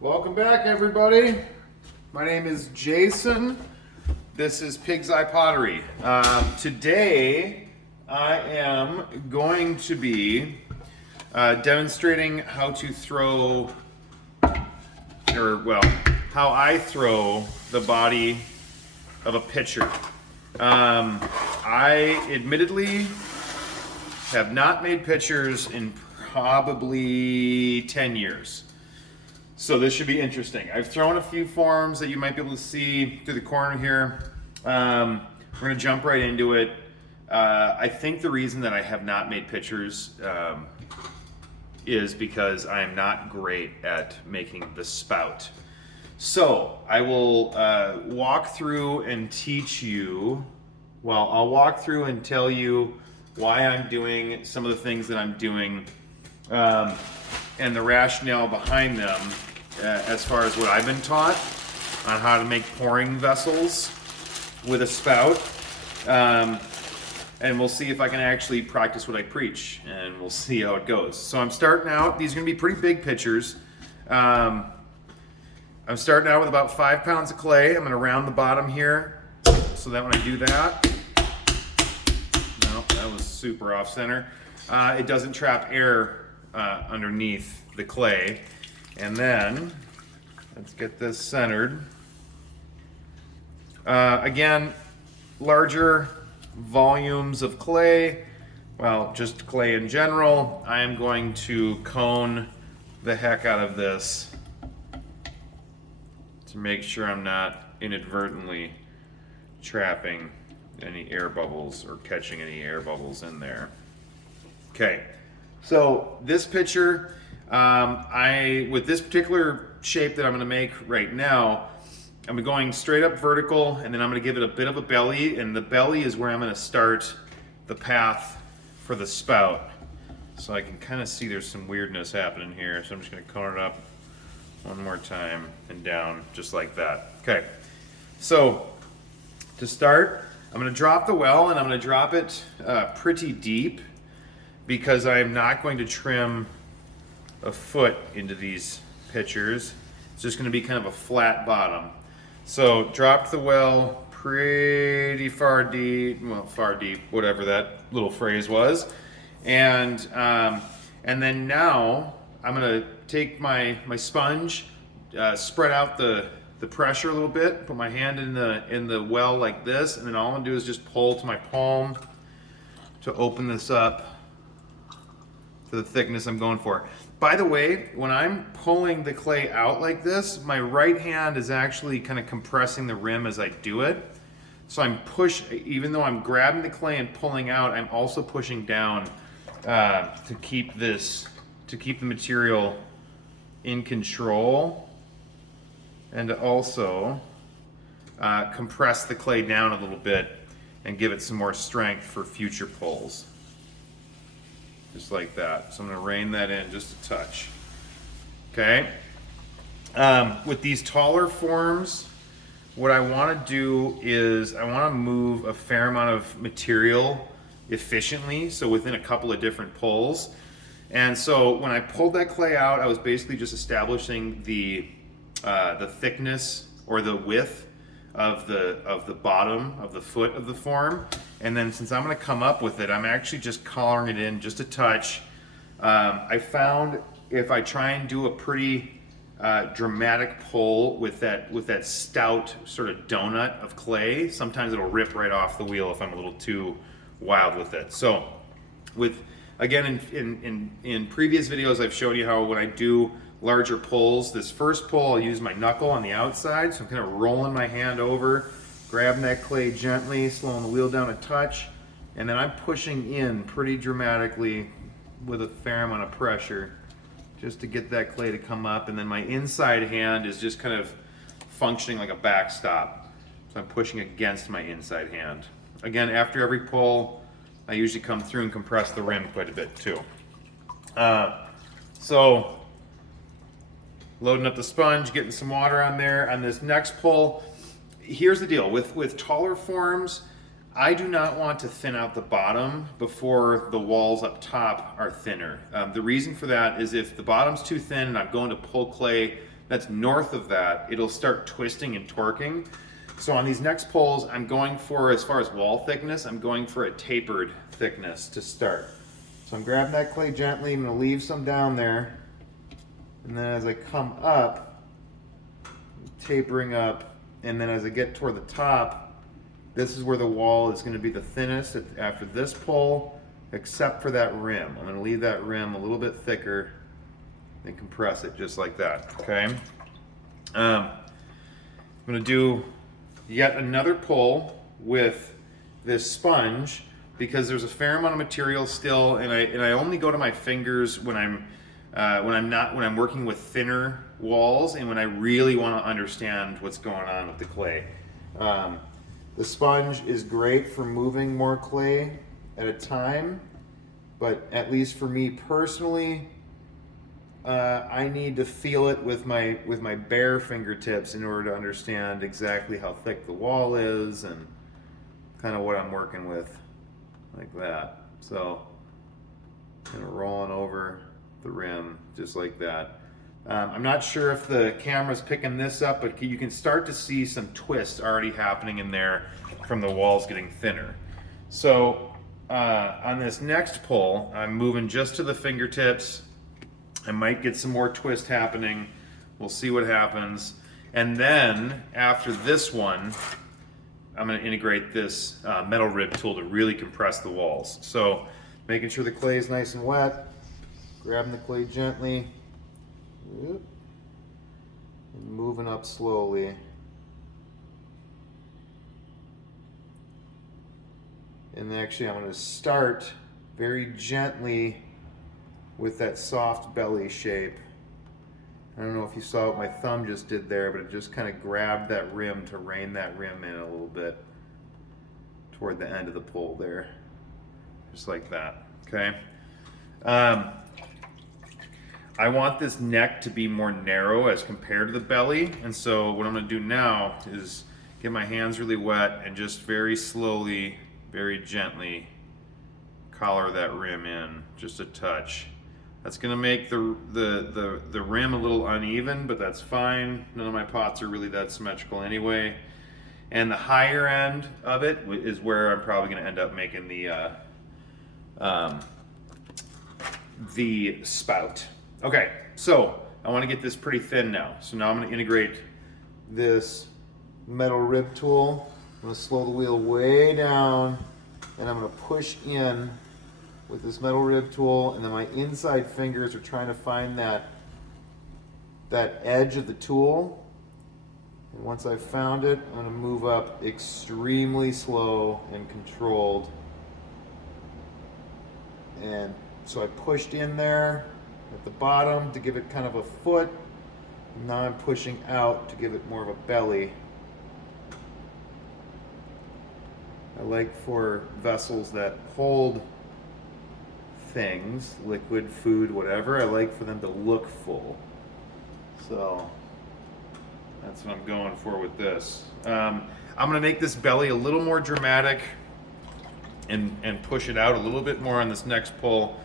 Welcome back, everybody. My name is Jason. This is Pig's Eye Pottery. Today, I am going to be demonstrating how to throw, how I throw the body of a pitcher. I admittedly have not made pitchers in probably 10 years. So this should be interesting. I've thrown a few forms that you might be able to see through the corner here. We're gonna jump right into it. I think the reason that I have not made pitchers is because I am not great at making the spout. So I will walk through and teach you, I'll walk through and tell you why I'm doing some of the things that I'm doing and the rationale behind them as far as what I've been taught on how to make pouring vessels with a spout. And we'll see if I can actually practice what I preach, and we'll see how it goes. So I'm starting out, these are gonna be pretty big pitchers. I'm starting out with about 5 pounds of clay. I'm gonna round the bottom here so that when I do that, no, that was super off center. It doesn't trap air underneath the clay. And then, let's get this centered. Again, larger volumes of clay, just clay in general. I am going to cone the heck out of this to make sure I'm not inadvertently trapping any air bubbles or catching any air bubbles in there. Okay, so this pitcher, with this particular shape that I'm going to make right now, I'm going straight up vertical, and then I'm going to give it a bit of a belly, and the belly is where I'm going to start the path for the spout. So I can kind of see there's some weirdness happening here, so I'm just going to cone it up one more time and down, just like that. Okay, so to start, I'm going to drop the well, and I'm going to drop it pretty deep because I am not going to trim a foot into these pitchers. It's just going to be kind of a flat bottom. So dropped the well pretty far deep, whatever that little phrase was. And then now I'm going to take my sponge, spread out the pressure a little bit, put my hand in the well like this, and then all I'm going to do is just pull to my palm to open this up to the thickness I'm going for. By the way, when I'm pulling the clay out like this, my right hand is actually kind of compressing the rim as I do it. So even though I'm grabbing the clay and pulling out, I'm also pushing down to keep the material in control, and to also compress the clay down a little bit and give it some more strength for future pulls. Just like that. So I'm going to rein that in just a touch. Okay. With these taller forms, what I want to do is I want to move a fair amount of material efficiently, so within a couple of different pulls. And so when I pulled that clay out, I was basically just establishing the thickness or the width of the bottom of the foot of the form. And then since I'm going to come up with it, I'm actually just collaring it in just a touch. I found if I try and do a pretty dramatic pull with that stout sort of donut of clay, sometimes it'll rip right off the wheel if I'm a little too wild with it. So again, in previous videos, I've showed you how when I do larger pulls, this first pull, I'll use my knuckle on the outside, so I'm kind of rolling my hand over, grabbing that clay gently, slowing the wheel down a touch, and then I'm pushing in pretty dramatically with a fair amount of pressure just to get that clay to come up, and then my inside hand is just kind of functioning like a backstop. So I'm pushing against my inside hand. Again, after every pull, I usually come through and compress the rim quite a bit too. So loading up the sponge, getting some water on there. On this next pull, here's the deal. With taller forms, I do not want to thin out the bottom before the walls up top are thinner. The reason for that is if the bottom's too thin and I'm going to pull clay that's north of that, it'll start twisting and torquing. So on these next poles, I'm going for, as far as wall thickness, I'm going for a tapered thickness to start. So I'm grabbing that clay gently, I'm gonna leave some down there. And then as I come up, tapering up, and then as I get toward the top, this is where the wall is gonna be the thinnest after this pole, except for that rim. I'm gonna leave that rim a little bit thicker and compress it just like that, okay? I'm gonna do yet another pole with this sponge because there's a fair amount of material still, and I only go to my fingers when I'm working with thinner walls and when I really want to understand what's going on with the clay. The sponge is great for moving more clay at a time, but at least for me personally, I need to feel it with my bare fingertips in order to understand exactly how thick the wall is and kind of what I'm working with, like that. So kind of rolling over the rim just like that. I'm not sure if the camera's picking this up, but you can start to see some twists already happening in there from the walls getting thinner. So on this next pull, I'm moving just to the fingertips. I might get some more twist happening. We'll see what happens. And then after this one, I'm going to integrate this metal rib tool to really compress the walls. So making sure the clay is nice and wet, grabbing the clay gently, and moving up slowly. And actually I'm going to start very gently with that soft belly shape. I don't know if you saw what my thumb just did there, but it just kind of grabbed that rim to rein that rim in a little bit toward the end of the pole there. Just like that, okay? I want this neck to be more narrow as compared to the belly, and so what I'm gonna do now is get my hands really wet and just very slowly, very gently collar that rim in, just a touch. That's gonna make the rim a little uneven, but that's fine. None of my pots are really that symmetrical anyway. And the higher end of it is where I'm probably gonna end up making the spout. Okay, so I wanna get this pretty thin now. So now I'm gonna integrate this metal rib tool. I'm gonna slow the wheel way down, and I'm gonna push in with this metal rib tool, and then my inside fingers are trying to find that edge of the tool. And once I've found it, I'm gonna move up extremely slow and controlled. And so I pushed in there at the bottom to give it kind of a foot. And now I'm pushing out to give it more of a belly. I like for vessels that hold things, liquid, food, whatever, I like for them to look full. So that's what I'm going for with this. I'm gonna make this belly a little more dramatic and push it out a little bit more on this next pull.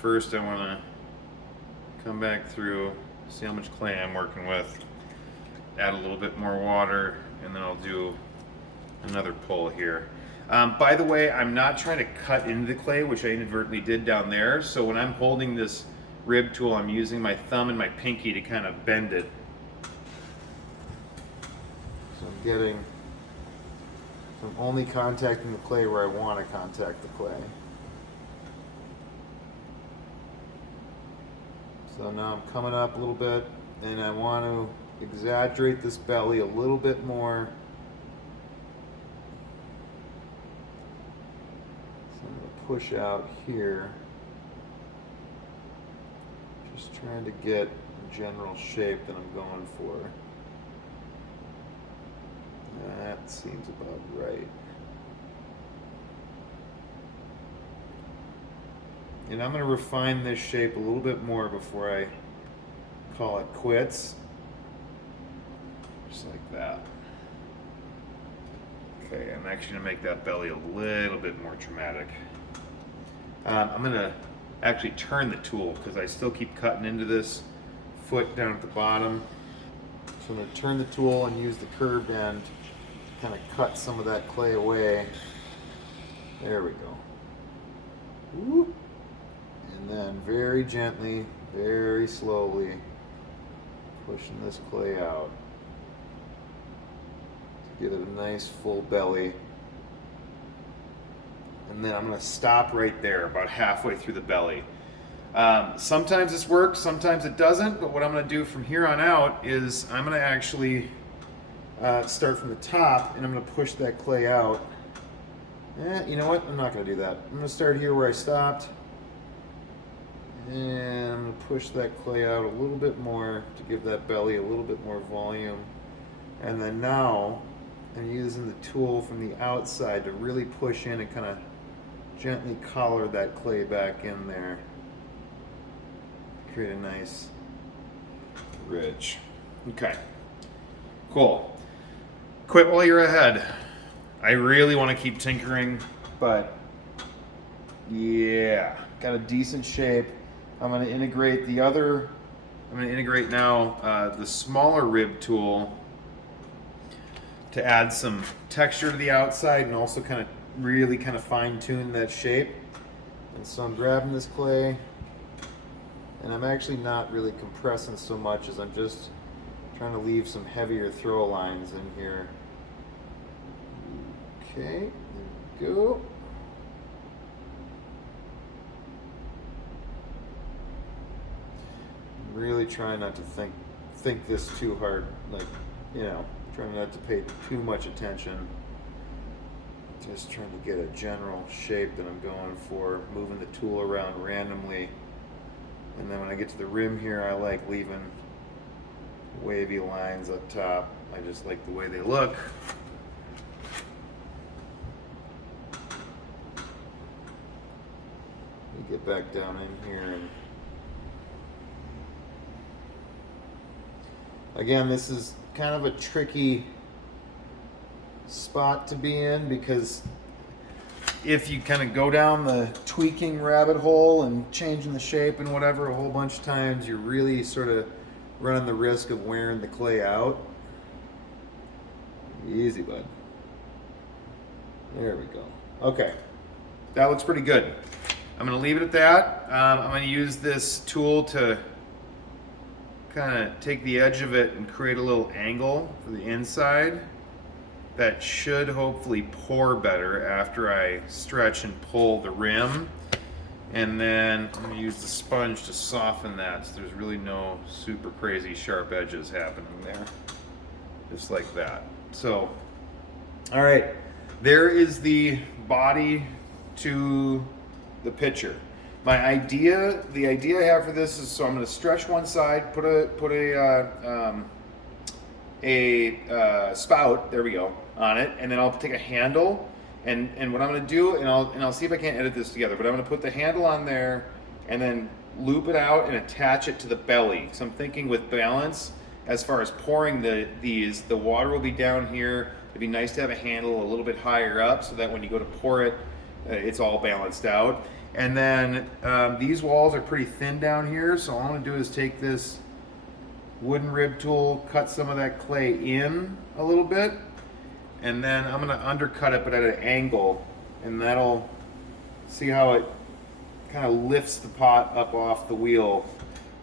First I wanna come back through, see how much clay I'm working with, add a little bit more water, and then I'll do another pull here. By the way, I'm not trying to cut into the clay, which I inadvertently did down there. So when I'm holding this rib tool, I'm using my thumb and my pinky to kind of bend it. So I'm only contacting the clay where I want to contact the clay. So now I'm coming up a little bit, and I want to exaggerate this belly a little bit more. Push out here, just trying to get the general shape that I'm going for. That seems about right. And I'm going to refine this shape a little bit more before I call it quits. Just like that. Okay, I'm actually going to make that belly a little bit more dramatic. I'm going to actually turn the tool because I still keep cutting into this foot down at the bottom. So I'm going to turn the tool and use the curved end to kind of cut some of that clay away. There we go. Whoop. And then very gently, very slowly, pushing this clay out to give it a nice full belly. And then I'm going to stop right there, about halfway through the belly. Sometimes this works, sometimes it doesn't, but what I'm going to do from here on out is I'm going to actually start from the top, and I'm going to push that clay out. You know what? I'm not going to do that. I'm going to start here where I stopped, and I'm going to push that clay out a little bit more to give that belly a little bit more volume. And then now I'm using the tool from the outside to really push in and kind of gently collar that clay back in there. Create a nice ridge. Okay, cool. Quit while you're ahead. I really want to keep tinkering, but yeah, got a decent shape. I'm going to integrate now the smaller rib tool to add some texture to the outside and also really fine tune that shape. And so I'm grabbing this clay, and I'm actually not really compressing so much as I'm just trying to leave some heavier throw lines in here. Okay, there we go. I'm really trying not to think this too hard, trying not to pay too much attention. Just trying to get a general shape that I'm going for, moving the tool around randomly. And then when I get to the rim here, I like leaving wavy lines up top. I just like the way they look. Let me get back down in here. And again, this is kind of a tricky spot to be in, because if you kind of go down the tweaking rabbit hole and changing the shape and whatever a whole bunch of times, you're really sort of running the risk of wearing the clay out. Easy, bud. There we go. Okay, that looks pretty good. I'm going to leave it at that. I'm going to use this tool to kind of take the edge of it and create a little angle for the inside. That should hopefully pour better after I stretch and pull the rim. And then I'm going to use the sponge to soften that so there's really no super crazy sharp edges happening there. Just like that. So, all right, there is the body to the pitcher. The idea I have for this is, so I'm going to stretch one side, put a spout, there we go, on it, and then I'll take a handle, and what I'm going to do, and I'll see if I can't edit this together, but I'm going to put the handle on there and then loop it out and attach it to the belly. So I'm thinking with balance as far as pouring the water will be down here. It'd be nice to have a handle a little bit higher up so that when you go to pour it, it's all balanced out. And then these walls are pretty thin down here, so all I'm going to do is take this wooden rib tool, cut some of that clay in a little bit, and then I'm going to undercut it but at an angle, and that'll see how it kind of lifts the pot up off the wheel.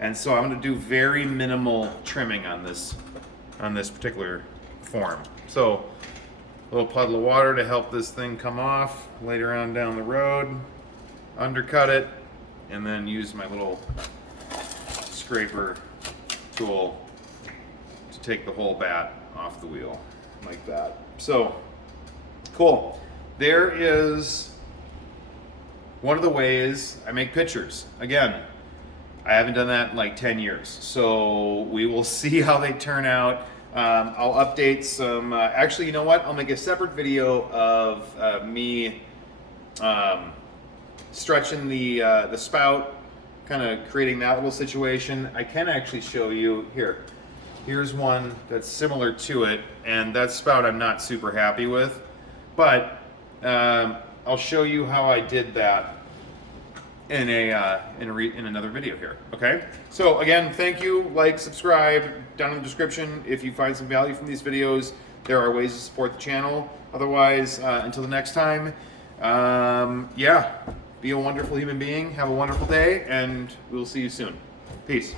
And so I'm going to do very minimal trimming on this particular form. So a little puddle of water to help this thing come off later on down the road, undercut it, and then use my little scraper tool to take the whole bat off the wheel like that. So cool. There is one of the ways I make pitchers. Again, I haven't done that in like 10 years, so we will see how they turn out. I'll update some, actually, you know what? I'll make a separate video of me stretching the spout, kind of creating that little situation. I can actually show you here. Here's one that's similar to it, and that spout I'm not super happy with, but I'll show you how I did that in another video here. Okay. So again, thank you. Like, subscribe down in the description if you find some value from these videos. There are ways to support the channel. Otherwise, until the next time, yeah, be a wonderful human being. Have a wonderful day, and we'll see you soon. Peace.